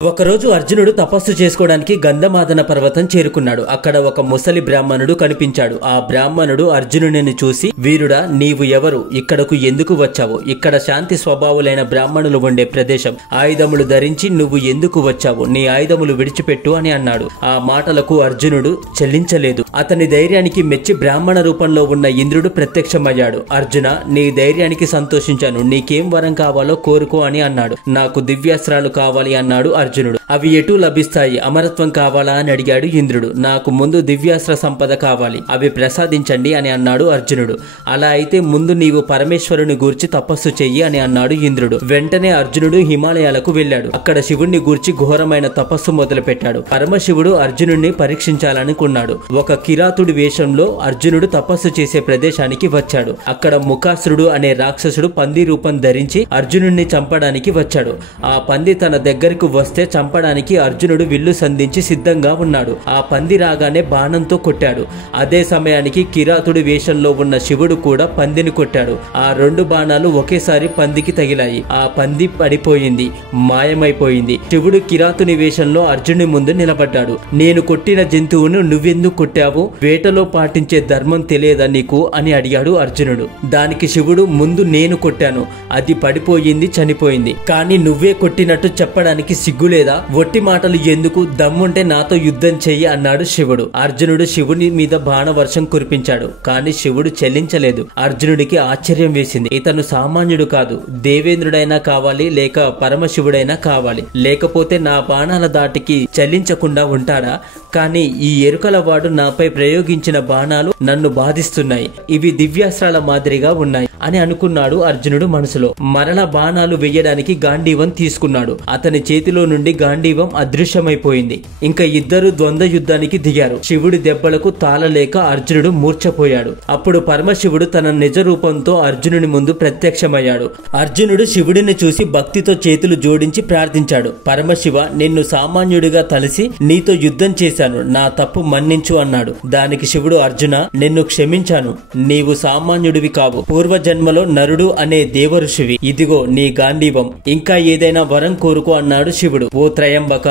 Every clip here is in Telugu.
ఒకరోజు అర్జునుడు తపస్సు చేసుకోవడానికి గంధమాదన పర్వతం చేరుకున్నాడు. అక్కడ ఒక ముసలి బ్రాహ్మణుడు కనిపించాడు. ఆ బ్రాహ్మణుడు అర్జునుడిని చూసి, వీరుడా, నీవు ఎవరు? ఇక్కడకు ఎందుకు వచ్చావు? ఇక్కడ శాంతి స్వభావులైన బ్రాహ్మణులు ఉండే ప్రదేశం. ఆయుధములు ధరించి నువ్వు ఎందుకు వచ్చావు? నీ ఆయుధములు విడిచిపెట్టు అని అన్నాడు. ఆ మాటలకు అర్జునుడు చెల్లించలేదు. అతని ధైర్యానికి మెచ్చి బ్రాహ్మణ రూపంలో ఉన్న ఇంద్రుడు ప్రత్యక్షమయ్యాడు. అర్జున, నీ ధైర్యానికి సంతోషించాను. నీకేం వరం కావాలో కోరుకో అని అన్నాడు. నాకు దివ్యాస్త్రాలు కావాలి అన్నాడు అర్జునుడు. అవి ఎటు లభిస్తాయి? అమరత్వం కావాలా అని అడిగాడు ఇంద్రుడు. నాకు ముందు దివ్యాస్త్ర సంపద కావాలి, అవి ప్రసాదించండి అని అన్నాడు అర్జునుడు. అలా అయితే ముందు నీవు పరమేశ్వరుని గూర్చి తపస్సు చెయ్యి అని అన్నాడు ఇంద్రుడు. వెంటనే అర్జునుడు హిమాలయాలకు వెళ్ళాడు. అక్కడ శివుణ్ణి గూర్చి ఘోరమైన తపస్సు మొదలు పెట్టాడు. పరమశివుడు అర్జునుడిని పరీక్షించాలనుకున్నాడు. ఒక కిరాతుడి వేషంలో అర్జునుడు తపస్సు చేసే ప్రదేశానికి వచ్చాడు. అక్కడ ముఖాసురుడు అనే రాక్షసుడు పంది రూపం ధరించి అర్జునుడిని చంపడానికి వచ్చాడు. ఆ పంది తన దగ్గరకు వస్తే చంపడానికి అర్జునుడు విల్లు సంధించి సిద్ధంగా ఉన్నాడు. ఆ పంది రాగానే బాణంతో కొట్టాడు. అదే సమయానికి కిరాతుడి వేషంలో ఉన్న శివుడు కూడా పందిని కొట్టాడు. ఆ రెండు బాణాలు ఒకేసారి పందికి తగిలాయి. ఆ పంది పడిపోయింది, మాయమైపోయింది. శివుడు కిరాతుని వేషంలో అర్జునుడి ముందు నిలబడ్డాడు. నేను కొట్టిన జంతువును నువ్వెందుకు కొట్టావు? వేటలో పాటించే ధర్మం తెలియదా నీకు అని అడిగాడు అర్జునుడు. దానికి శివుడు, ముందు నేను కొట్టాను, అది పడిపోయింది, చనిపోయింది. కానీ నువ్వే కొట్టినట్టు చెప్పడానికి సిగ్గులేదా? ఒట్టి మాటలు ఎందుకు? దమ్ముంటే నాతో యుద్ధం చెయ్యి అన్నాడు శివుడు. అర్జునుడు శివుని మీద బాణవర్షం కురిపించాడు. కానీ శివుడు చెల్లించలేదు. అర్జునుడికి ఆశ్చర్యం వేసింది. ఇతను సామాన్యుడు కాదు, దేవేంద్రుడైనా కావాలి, లేక పరమశివుడైనా కావాలి, లేకపోతే నా బాణాల దాటికి చలించకుండా ఉంటాడా? కానీ ఈ ఎరుకల వాడు నాపై ప్రయోగించిన బాణాలు నన్ను బాధిస్తున్నాయి. ఇవి దివ్యాస్త్రాల మాదిరిగా ఉన్నాయి అని అనుకున్నాడు అర్జునుడు మనసులో. మరల బాణాలు వెయ్యడానికి గాంధీవం తీసుకున్నాడు. అతని చేతిలో నుండి గాంధీవం అదృశ్యమైపోయింది. ఇంకా ఇద్దరు ద్వంద్వ యుద్ధానికి దిగారు. శివుడి దెబ్బలకు తాళలేక అర్జునుడు మూర్ఛపోయాడు. అప్పుడు పరమశివుడు తన నిజ రూపంతో అర్జునుని ముందు ప్రత్యక్షమయ్యాడు. అర్జునుడు శివుడిని చూసి భక్తితో చేతులు జోడించి ప్రార్థించాడు. పరమశివ, నిన్ను సామాన్యుడిగా తలసి నీతో యుద్ధం చేశాను, నా తప్పు మన్నించు అన్నాడు. దానికి శివుడు, అర్జున, నిన్ను క్షమించాను. నీవు సామాన్యుడివి కావు, పూర్వజన్మలో నరుడు అనే దేవఋషివి. ఇదిగో నీ గాంధీవం. ఇంకా ఏదైనా వరం కోరుకో అన్నాడు శివుడు. ఓ త్రయంబక,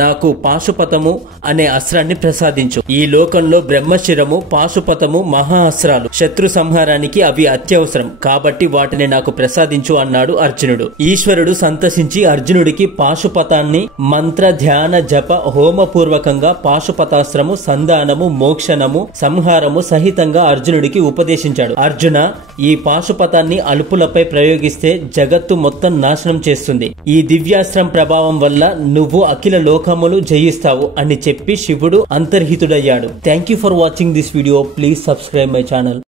నాకు పాశుపతము అనే అస్త్రాన్ని ప్రసాదించు. ఈ లోకంలో బ్రహ్మశిరము, పాశుపతము మహా అస్త్రాలు. శత్రు సంహారానికి అవి అత్యవసరం, కాబట్టి వాటిని నాకు ప్రసాదించు అన్నాడు అర్జునుడు. ఈశ్వరుడు సంతసించి అర్జునుడికి పాశుపతాన్ని మంత్ర ధ్యాన జప హోమపూర్వకంగా పాశుపతాస్త్రము, సంధానము, మోక్షణము, సంహారము సహితంగా అర్జునుడికి ఉపదేశించాడు. అర్జున, ఈ పాశుపతాన్ని అలుపులపై ప్రయోగిస్తే జగత్తు మొత్తం నాశనం చేస్తుంది. ఈ దివ్యాస్త్రం ప్రభావం వల్ల నువ్వు అఖిల లోకములు జయిస్తావు అని చెప్పి శివుడు అంతర్హితుడయ్యాడు. Thank you for watching this video. Please subscribe my channel.